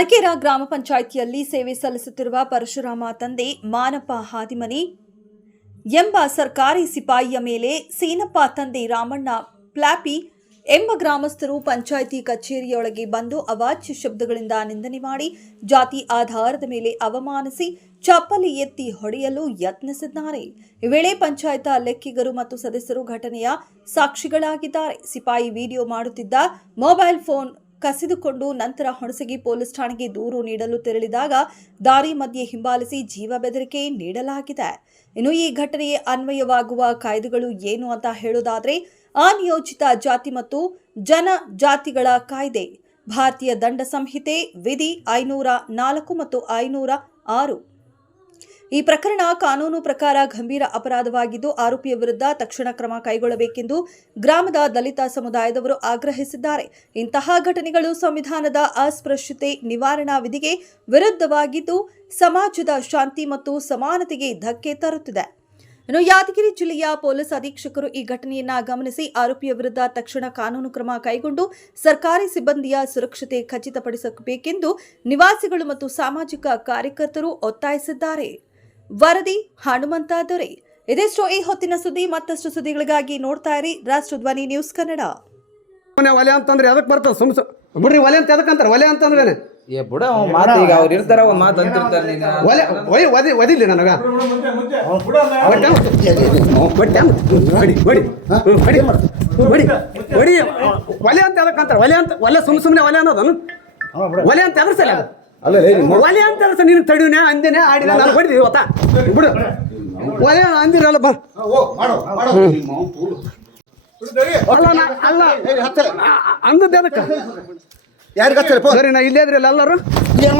ಅರಕೇರ ಗ್ರಾಮ ಪಂಚಾಯಿತಿಯಲ್ಲಿ ಸೇವೆ ಸಲ್ಲಿಸುತ್ತಿರುವ ಪರಶುರಾಮ ತಂದೆ ಮಾನಪ್ಪ ಹಾದಿಮನಿ ಎಂಬ ಸರ್ಕಾರಿ ಸಿಪಾಯಿಯ ಮೇಲೆ ಸೀನಪ್ಪ ತಂದೆ ರಾಮಣ್ಣ ಪ್ಲಾಪಿ ಎಂಬ ಗ್ರಾಮಸ್ಥರು ಪಂಚಾಯಿತಿ ಕಚೇರಿಯೊಳಗೆ ಬಂದು ಅವಾಚ್ಯ ಶಬ್ದಗಳಿಂದ ನಿಂದನೆ ಮಾಡಿ ಜಾತಿ ಆಧಾರದ ಮೇಲೆ ಅವಮಾನಿಸಿ ಚಪ್ಪಲಿ ಎತ್ತಿ ಹೊಡೆಯಲು ಯತ್ನಿಸಿದ್ದಾರೆ. ಈ ವೇಳೆ ಪಂಚಾಯತ ಲೆಕ್ಕಿಗರು ಮತ್ತು ಸದಸ್ಯರು ಘಟನೆಯ ಸಾಕ್ಷಿಗಳಾಗಿದ್ದಾರೆ. ಸಿಪಾಯಿ ವಿಡಿಯೋ ಮಾಡುತ್ತಿದ್ದ ಮೊಬೈಲ್ ಫೋನ್ ಕಸಿದುಕೊಂಡು ನಂತರ ಹುಣಸಗಿ ಪೊಲೀಸ್ ಠಾಣೆಗೆ ದೂರು ನೀಡಲು ತೆರಳಿದಾಗ ದಾರಿ ಮಧ್ಯೆ ಹಿಂಬಾಲಿಸಿ ಜೀವ ಬೆದರಿಕೆ ನೀಡಲಾಗಿದೆ. ಇನ್ನು ಈ ಘಟನೆಗೆ ಅನ್ವಯವಾಗುವ ಕಾಯ್ದೆಗಳು ಏನು ಅಂತ ಹೇಳೋದಾದರೆ, ಅನಿಯೋಜಿತ ಜಾತಿ ಮತ್ತು ಜನಜಾತಿಗಳ ಕಾಯ್ದೆ, ಭಾರತೀಯ ದಂಡ ಸಂಹಿತೆ ವಿಧಿ ಐನೂರ ನಾಲ್ಕು ಮತ್ತು ಐನೂರ ಆರು. ಈ ಪ್ರಕರಣ ಕಾನೂನು ಪ್ರಕಾರ ಗಂಭೀರ ಅಪರಾಧವಾಗಿದ್ದು ಆರೋಪಿಯ ವಿರುದ್ಧ ತಕ್ಷಣ ಕ್ರಮ ಕೈಗೊಳ್ಳಬೇಕೆಂದು ಗ್ರಾಮದ ದಲಿತ ಸಮುದಾಯದವರು ಆಗ್ರಹಿಸಿದ್ದಾರೆ. ಇಂತಹ ಘಟನೆಗಳು ಸಂವಿಧಾನದ ಅಸ್ಪೃಶ್ಯತೆ ನಿವಾರಣಾ ವಿಧಿಗೆ ವಿರುದ್ಧವಾಗಿದ್ದು ಸಮಾಜದ ಶಾಂತಿ ಮತ್ತು ಸಮಾನತೆಗೆ ಧಕ್ಕೆ ತರುತ್ತಿದೆ. ಇನ್ನು ಯಾದಗಿರಿ ಜಿಲ್ಲೆಯ ಪೊಲೀಸ್ ಅಧೀಕ್ಷಕರು ಈ ಘಟನೆಯನ್ನು ಗಮನಿಸಿ ಆರೋಪಿಯ ವಿರುದ್ಧ ತಕ್ಷಣ ಕಾನೂನು ಕ್ರಮ ಕೈಗೊಂಡು ಸರ್ಕಾರಿ ಸಿಬ್ಬಂದಿಯ ಸುರಕ್ಷತೆ ಖಚಿತಪಡಿಸಬೇಕೆಂದು ನಿವಾಸಿಗಳು ಮತ್ತು ಸಾಮಾಜಿಕ ಕಾರ್ಯಕರ್ತರು ಒತ್ತಾಯಿಸಿದ್ದಾರೆ. ವರದಿ ಹನುಮಂತ ದೊರೆ. ಇದಿಷ್ಟು ಈ ಹೊತ್ತಿನ ಸುದ್ದಿ. ಮತ್ತಷ್ಟು ಸುದ್ದಿಗಳಿಗಾಗಿ ನೋಡ್ತಾ ಇರಿ ರಾಷ್ಟ್ರಧ್ವನಿ ನ್ಯೂಸ್ ಕನ್ನಡ. ಒಲೆ ಅಂತಂದ್ರೆ ಅದಕ್ಕೆ ಬರ್ತದೆ? ಸುಮ್ ಬಿಡ್ರಿ ಒಲೆ ಅಂತ ಎದಕ್ಕೆ ಅಂತಾರೆ? ಒಲೆ ಅಂತಂದ್ರೆ ಏ ಬಿಡ ಅವ್ ಮಾತು ಈಗ ಅವ್ರು ಇರ್ತಾರ ಒಂದ್ ಮಾತು ಅಂತಿರ್ತಾರೆ ನೀನು. ಒಲೆ ಒಯ್ ಒದಿ ಒದಿಲಿ ನನಗ. ಒಲೆ ಅಂತ ಎದಕ್ಕೆ ಅಂತಾರೆ? ಒಲೆ ಅಂತ ಒಲೆ ಸುಮ್ ಸುಮ್ನೆ ಒಲೆ ಅನ್ನೋದನು ಒಲೆ ಅಂತ ಎದ್ರ ಸಲ ಅಲ್ಲ ಒಲೆ ಅಂತ ಸರ್ ನೀನು ತಡಿನೇ ಅಂದಿನೇ ಆಡಿದ ನಾನು ಹೊಡಿದೀವಿ ಗೊತ್ತಾ ಬಿಡು. ಒಲೆ ಅಂದಿರಲ್ಲ ಬಾ. ಅಲ್ಲ ನಾ- ಅಲ್ಲ ಅಂದದ್ದು ಎದಕ್ಕೆ ಯಾರಿಗೆ ಹಚ್ಚಾರ ಫೋನ್ ಸರಿ ನಾ ಇಲ್ಲೇ ಇದ್ರಲ್ಲ ಎಲ್ಲರೂ? ಏನ್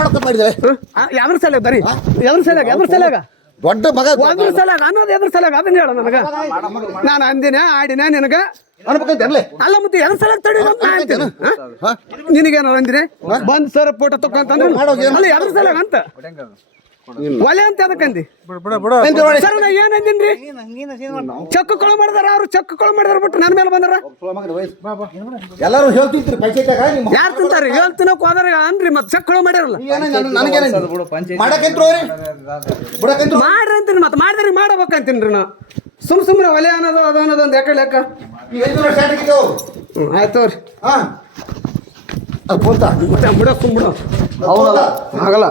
ಯಾವ್ದ್ರ ಸಲ ಬರೀ ಎದ್ರ ಸಲ ಎದ್ರ ಸಲಾಗ ದೊಡ್ಡ ಮಗ ಅನ್ನೋದು ಎದ್ರ ಅದನ್ನ ಹೇಳ ನನಗ. ನಾನು ಅಂದಿನ ಆಡಿನ ನಿನಗ. ಅನ್ಬೇಕಂತ ಅಲ್ಲೇ ಮತ್ತೆ ಸಲ ತಡಿ ಅಂತ ನಾ ಅಂತೀನಿ ಹಾ? ನಿನಗೇನಾರ ಅಂದಿನಿ ಬಂದ್ ಸರ್ ಫೋಟೋ ತಕ್ಕಂತಂದ್ರೆ ಅಲ್ಲ ಎದ್ರ ಸಲ ಅಂತ? ಒಲೆ ಅಂತ ಅದಕ್ಕಂದಿ? ಸರ್ ನಾ ಏನ್ ಅಂದಿನ್ರಿ? ಚಕ್ಕು ಕೊಳ ಮಾಡಿದಾರ ಅವ್ರು ಚಕ್ ಕೊಳ ಮಾಡಿದಾರ ಬಿಟ್ಟು ನನ್ನ ಮೇಲೆ ಬಂದಾರ? ಎಲ್ಲಾರು ಹೇಳ್ತಿದ್ರು ಯಾರು ತಿಂತಾರ? ಹೇಳ್ ತಿನ್ನಕ್ ಹೋದ್ರ ಅನ್ರಿ ಮತ್ತೆ ಚಕ್ ಕೊಳ ಮಾಡ್ಯಾರಲ್ಲ ಮಾಡ್ರಿ ಅಂತೀನಿ ಮತ್ತೆ ಮಾಡಿದ್ರಿ ಮಾಡಬೇಕಂತೀನಿ ರೀ ನಾ. ಸುಮ್ ಸುಮ್ನೆ ಒಲೆ ಅನ್ನೋದು ಅದು ಅನ್ನೋದು ಒಂದು ಲೆಕ್ಕ ಐದು ವರ್ಷ ಆಗಿದ್ದೆವು ಹ್ಞೂ ಆಯ್ತು ರೀ ಹಾ. ಮತ್ತೆ ಬಿಡೋ ಹೌದಲ್ಲ ಆಗಲ್ಲ.